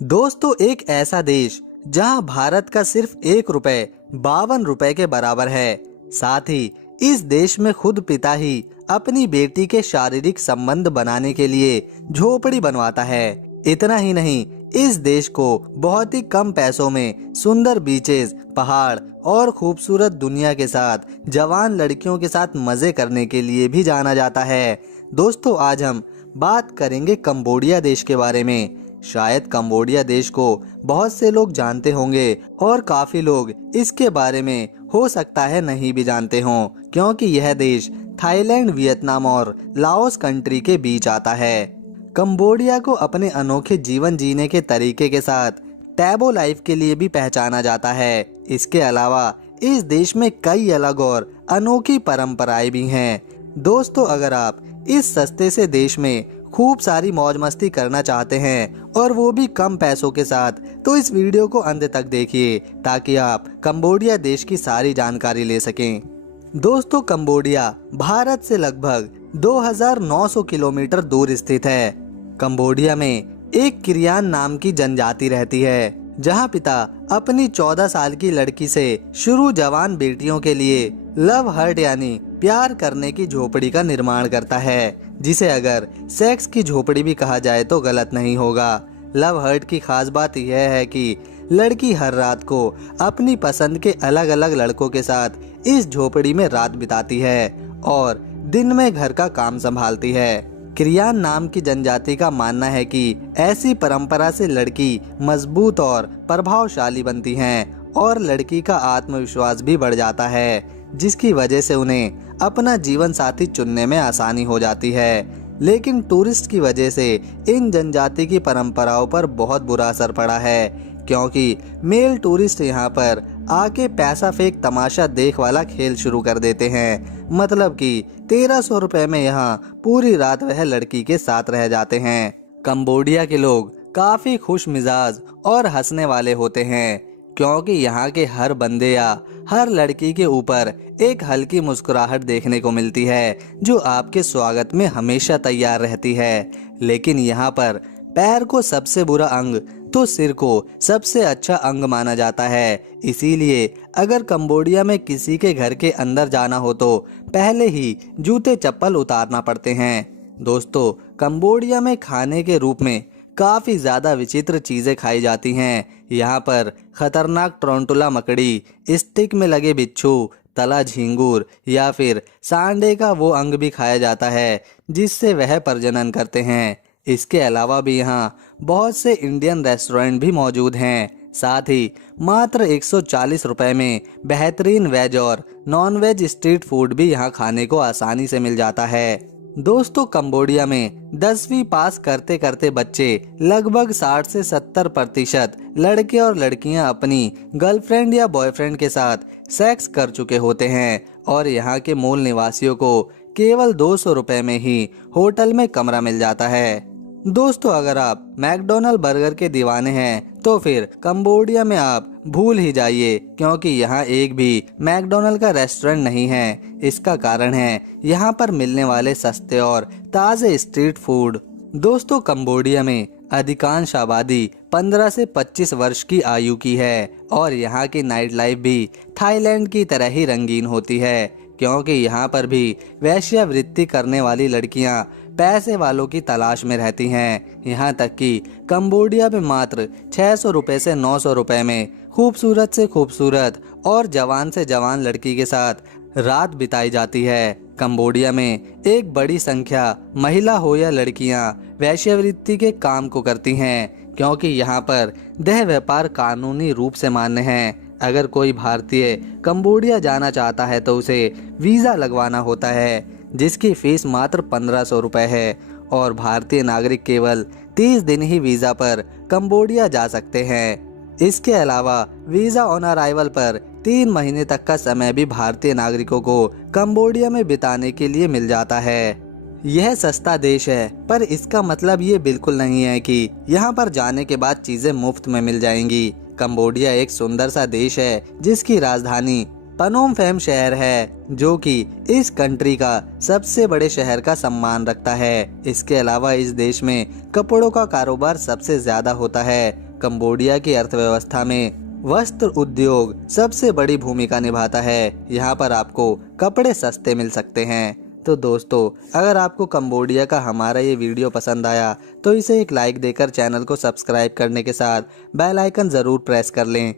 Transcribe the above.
दोस्तों, एक ऐसा देश जहां भारत का सिर्फ 1 रुपए 52 रुपए के बराबर है। साथ ही इस देश में खुद पिता ही अपनी बेटी के शारीरिक संबंध बनाने के लिए झोपड़ी बनवाता है। इतना ही नहीं, इस देश को बहुत ही कम पैसों में सुंदर बीचेस, पहाड़ और खूबसूरत दुनिया के साथ जवान लड़कियों के साथ मजे करने के लिए भी जाना जाता है। दोस्तों, आज हम बात करेंगे कंबोडिया देश के बारे में। शायद कंबोडिया देश को बहुत से लोग जानते होंगे और काफी लोग इसके बारे में हो सकता है नहीं भी जानते हों, क्योंकि यह देश थाईलैंड, वियतनाम और लाओस कंट्री के बीच आता है। कंबोडिया को अपने अनोखे जीवन जीने के तरीके के साथ टैबो लाइफ के लिए भी पहचाना जाता है। इसके अलावा इस देश में कई अलग और अनोखी परंपराएं भी हैं। दोस्तों, अगर आप इस सस्ते से देश में खूब सारी मौज मस्ती करना चाहते हैं और वो भी कम पैसों के साथ, तो इस वीडियो को अंत तक देखिए ताकि आप कंबोडिया देश की सारी जानकारी ले सकें। दोस्तों, कंबोडिया भारत से लगभग 2900 किलोमीटर दूर स्थित है। कंबोडिया में एक किरियान नाम की जनजाति रहती है, जहां पिता अपनी 14 साल की लड़की से शुरू जवान बेटियों के लिए लव हर्ट यानी प्यार करने की झोपड़ी का निर्माण करता है, जिसे अगर सेक्स की झोपड़ी भी कहा जाए तो गलत नहीं होगा। लव हर्ट की खास बात यह है कि लड़की हर रात को अपनी पसंद के अलग अलग लड़कों के साथ इस झोपड़ी में रात बिताती है और दिन में घर का काम संभालती है। किरियान नाम की जनजाति का मानना है कि ऐसी परंपरा से लड़की मजबूत और प्रभावशाली बनती हैं और लड़की का आत्मविश्वास भी बढ़ जाता है, जिसकी वजह से उन्हें अपना जीवन साथी चुनने में आसानी हो जाती है। लेकिन टूरिस्ट की वजह से इन जनजाति की परंपराओं पर बहुत बुरा असर पड़ा है, क्योंकि मेल टूरिस्ट यहाँ पर आके पैसा फेंक तमाशा देख वाला खेल शुरू कर देते हैं। मतलब कि 1300 रुपए में यहाँ पूरी रात वह लड़की के साथ रह जाते हैं। कंबोडिया के लोग काफी खुश मिजाज और हंसने वाले होते हैं, क्योंकि यहाँ के हर बंदे या हर लड़की के ऊपर एक हल्की मुस्कुराहट देखने को मिलती है, जो आपके स्वागत में हमेशा तैयार रहती है। लेकिन यहाँ पर पैर को सबसे बुरा अंग तो सिर को सबसे अच्छा अंग माना जाता है। इसीलिए अगर कंबोडिया में किसी के घर के अंदर जाना हो तो पहले ही जूते चप्पल उतारना पड़ते हैं। दोस्तों, कंबोडिया में खाने के रूप में काफी ज्यादा विचित्र चीजें खाई जाती हैं। यहाँ पर खतरनाक टोरंटुला मकड़ी, स्टिक में लगे बिच्छू, तला झींगुर या फिर सांडे का वो अंग भी खाया जाता है जिससे वह प्रजनन करते हैं। इसके अलावा भी यहाँ बहुत से इंडियन रेस्टोरेंट भी मौजूद हैं। साथ ही मात्र 140 रुपए में बेहतरीन वेज और नॉन वेज स्ट्रीट फूड भी यहाँ खाने को आसानी से मिल जाता है। दोस्तों, कंबोडिया में 10वीं पास करते करते बच्चे लगभग 60 से 70% लड़के और लड़कियां अपनी गर्लफ्रेंड या बॉयफ्रेंड के साथ सेक्स कर चुके होते हैं और यहाँ के मूल निवासियों को केवल 200 रुपए में ही होटल में कमरा मिल जाता है। दोस्तों, अगर आप मैकडोनल्ड बर्गर के दीवाने हैं तो फिर कंबोडिया में आप भूल ही जाइए, क्योंकि यहाँ एक भी मैकडोनल्ड का रेस्टोरेंट नहीं है। इसका कारण है यहाँ पर मिलने वाले सस्ते और ताज़े स्ट्रीट फूड। दोस्तों, कंबोडिया में अधिकांश आबादी 15 से 25 वर्ष की आयु की है और यहाँ की नाइट लाइफ भी थाईलैंड की तरह ही रंगीन होती है, क्योंकि यहाँ पर भी वेश्यावृत्ति करने वाली लड़कियाँ पैसे वालों की तलाश में रहती हैं। यहाँ तक कि कंबोडिया में मात्र 600 रुपए से 900 रुपए में खूबसूरत से खूबसूरत और जवान से जवान लड़की के साथ रात बिताई जाती है। कंबोडिया में एक बड़ी संख्या महिला हो या लड़कियाँ वेश्यावृत्ति के काम को करती हैं, क्योंकि यहाँ पर देह व्यापार कानूनी रूप से मान्य है। अगर कोई भारतीय कंबोडिया जाना चाहता है तो उसे वीज़ा लगवाना होता है, जिसकी फीस मात्र 1500 रुपए है और भारतीय नागरिक केवल 30 दिन ही वीज़ा पर कंबोडिया जा सकते हैं। इसके अलावा वीज़ा ऑन अराइवल पर 3 महीने तक का समय भी भारतीय नागरिकों को कंबोडिया में बिताने के लिए मिल जाता है। यह सस्ता देश है, पर इसका मतलब ये बिल्कुल नहीं है कि यहाँ पर जाने के बाद चीज़ें मुफ्त में मिल जाएंगी। कंबोडिया एक सुंदर सा देश है जिसकी राजधानी पनोम फेम शहर है, जो कि इस कंट्री का सबसे बड़े शहर का सम्मान रखता है। इसके अलावा इस देश में कपड़ों का कारोबार सबसे ज्यादा होता है। कंबोडिया की अर्थव्यवस्था में वस्त्र उद्योग सबसे बड़ी भूमिका निभाता है। यहाँ पर आपको कपड़े सस्ते मिल सकते हैं। तो दोस्तों, अगर आपको कंबोडिया का हमारा ये वीडियो पसंद आया तो इसे एक लाइक देकर चैनल को सब्सक्राइब करने के साथ बेल आइकन ज़रूर प्रेस कर लें,